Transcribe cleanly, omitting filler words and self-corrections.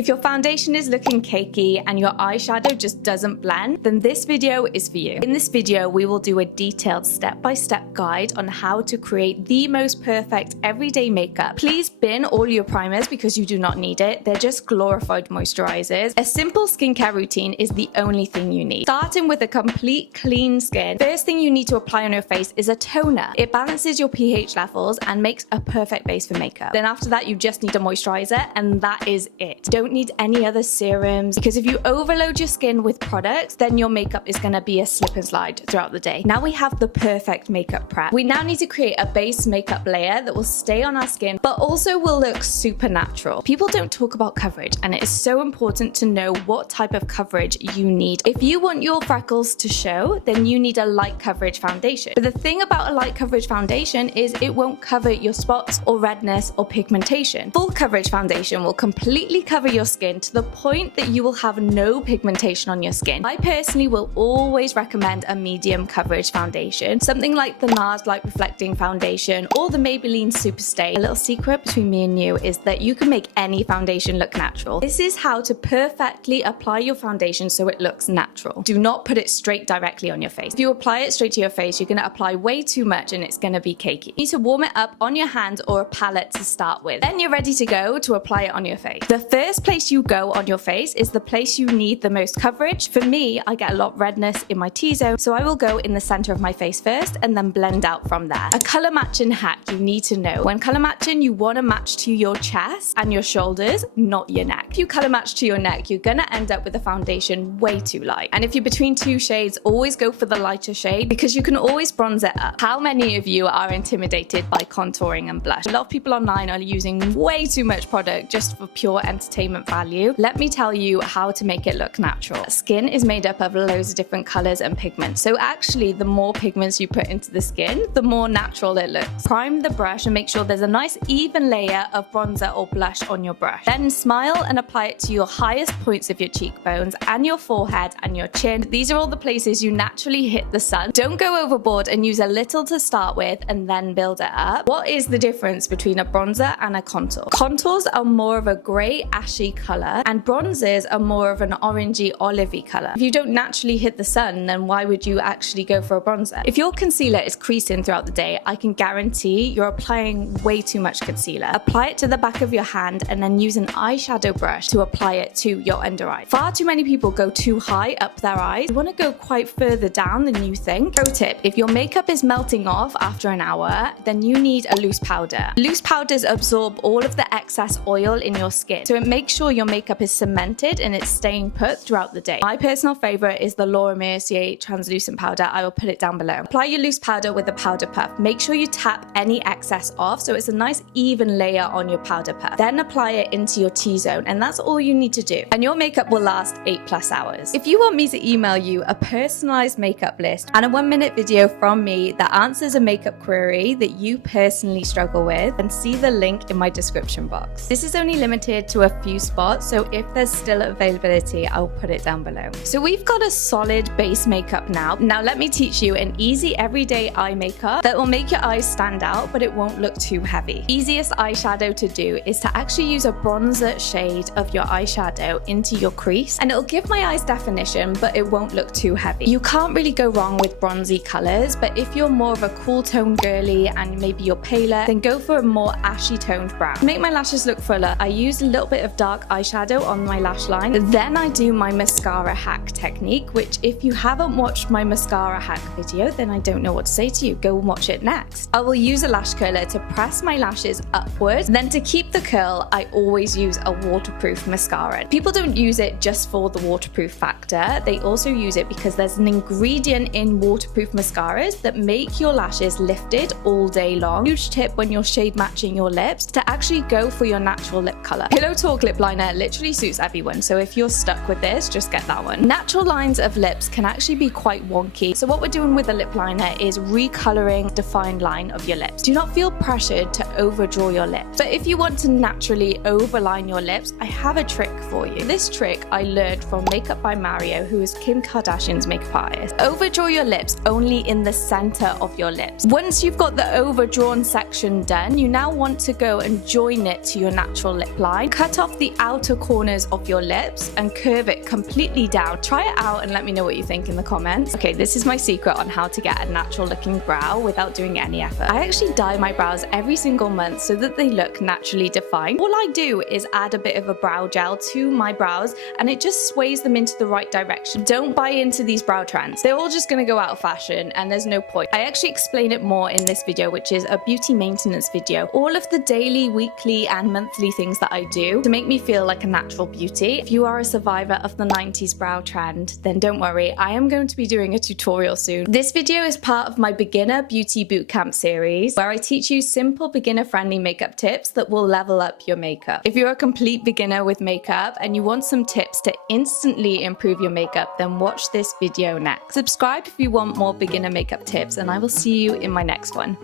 If your foundation is looking cakey and your eyeshadow just doesn't blend, then this video is for you. In this video, we will do a detailed step-by-step guide on how to create the most perfect everyday makeup. Please bin all your primers because you do not need it. They're just glorified moisturizers. A simple skincare routine is the only thing you need. Starting with a complete clean skin, first thing you need to apply on your face is a toner. It balances your pH levels and makes a perfect base for makeup. Then after that, you just need a moisturizer, and that is it. Don't need any other serums, because if you overload your skin with products, then your makeup is going to be a slip and slide throughout the day. Now we have the perfect makeup prep. We now need to create a base makeup layer that will stay on our skin but also will look super natural. People don't talk about coverage, and it is so important to know what type of coverage you need. If you want your freckles to show, then you need a light coverage foundation. But the thing about a light coverage foundation is it won't cover your spots or redness or pigmentation. Full coverage foundation will completely cover your skin to the point that you will have no pigmentation on your skin. I personally will always recommend a medium coverage foundation, something like the NARS Light Reflecting Foundation or the Maybelline Superstay. A little secret between me and you is that you can make any foundation look natural. This is how to perfectly apply your foundation so it looks natural. Do not put it straight directly on your face. If you apply it straight to your face, you're going to apply way too much and it's going to be cakey. You need to warm it up on your hand or a palette to start with. Then you're ready to go to apply it on your face. The first place you go on your face is the place you need the most coverage. For me, I get a lot of redness in my T-zone, so I will go in the center of my face first and then blend out from there. A color matching hack you need to know. When color matching, you want to match to your chest and your shoulders, not your neck. If you color match to your neck, you're gonna end up with a foundation way too light. And if you're between two shades, always go for the lighter shade because you can always bronze it up. How many of you are intimidated by contouring and blush? A lot of people online are using way too much product just for pure entertainment value. Let me tell you how to make it look natural. Skin is made up of loads of different colors and pigments. So actually, the more pigments you put into the skin, the more natural it looks. Prime the brush and make sure there's a nice even layer of bronzer or blush on your brush. Then smile and apply it to your highest points of your cheekbones and your forehead and your chin. These are all the places you naturally hit the sun. Don't go overboard and use a little to start with and then build it up. What is the difference between a bronzer and a contour? Contours are more of a grey ashy color and bronzers are more of an orangey olivey color. If you don't naturally hit the sun, then why would you actually go for a bronzer? If your concealer is creasing throughout the day, I can guarantee you're applying way too much concealer. Apply it to the back of your hand and then use an eyeshadow brush to apply it to your under eye. Far too many people go too high up their eyes. You want to go quite further down than you think. Pro tip, if your makeup is melting off after an hour, then you need a loose powder. Loose powders absorb all of the excess oil in your skin, so it makes sure your makeup is cemented and it's staying put throughout the day. My personal favorite is the Laura Mercier translucent powder. I will put it down below. Apply your loose powder with a powder puff. Make sure you tap any excess off so it's a nice even layer on your powder puff. Then apply it into your T-zone, and that's all you need to do. And your makeup will last 8+ hours. If you want me to email you a personalized makeup list and a 1-minute video from me that answers a makeup query that you personally struggle with, then see the link in my description box. This is only limited to a few spots, so if there's still availability, I'll put it down below. So we've got a solid base makeup now. Now let me teach you an easy everyday eye makeup that will make your eyes stand out, but it won't look too heavy. Easiest eyeshadow to do is to actually use a bronzer shade of your eyeshadow into your crease, and it'll give my eyes definition, but it won't look too heavy. You can't really go wrong with bronzy colors, but if you're more of a cool tone girly and maybe you're paler, then go for a more ashy toned brown. To make my lashes look fuller, I use a little bit of dark eyeshadow on my lash line. Then I do my mascara hack technique, which if you haven't watched my mascara hack video, then I don't know what to say to you. Go and watch it next. I will use a lash curler to press my lashes upwards. Then to keep the curl, I always use a waterproof mascara. People don't use it just for the waterproof factor. They also use it because there's an ingredient in waterproof mascaras that make your lashes lifted all day long. Huge tip when you're shade matching your lips to actually go for your natural lip color. Pillow Talk lip liner literally suits everyone, so if you're stuck with this, just get that one. Natural lines of lips can actually be quite wonky, so what we're doing with a lip liner is recoloring defined line of your lips. Do not feel pressured to overdraw your lips, but if you want to naturally overline your lips, I have a trick for you. This trick I learned from Makeup by Mario, who is Kim Kardashian's makeup artist. Overdraw your lips only in the center of your lips. Once you've got the overdrawn section done, you now want to go and join it to your natural lip line. Cut off the the outer corners of your lips and curve it completely down. Try it out and let me know what you think in the comments. Okay, this is my secret on how to get a natural looking brow without doing any effort. I actually dye my brows every single month so that they look naturally defined. All I do is add a bit of a brow gel to my brows and it just sways them into the right direction. Don't buy into these brow trends. They're all just gonna go out of fashion and there's no point. I actually explain it more in this video, which is a beauty maintenance video. All of the daily, weekly and monthly things that I do to make me feel like a natural beauty. If you are a survivor of the 90s brow trend, then don't worry, I am going to be doing a tutorial soon. This video is part of my beginner beauty bootcamp series where I teach you simple beginner friendly makeup tips that will level up your makeup. If you're a complete beginner with makeup and you want some tips to instantly improve your makeup, then watch this video next. Subscribe if you want more beginner makeup tips and I will see you in my next one.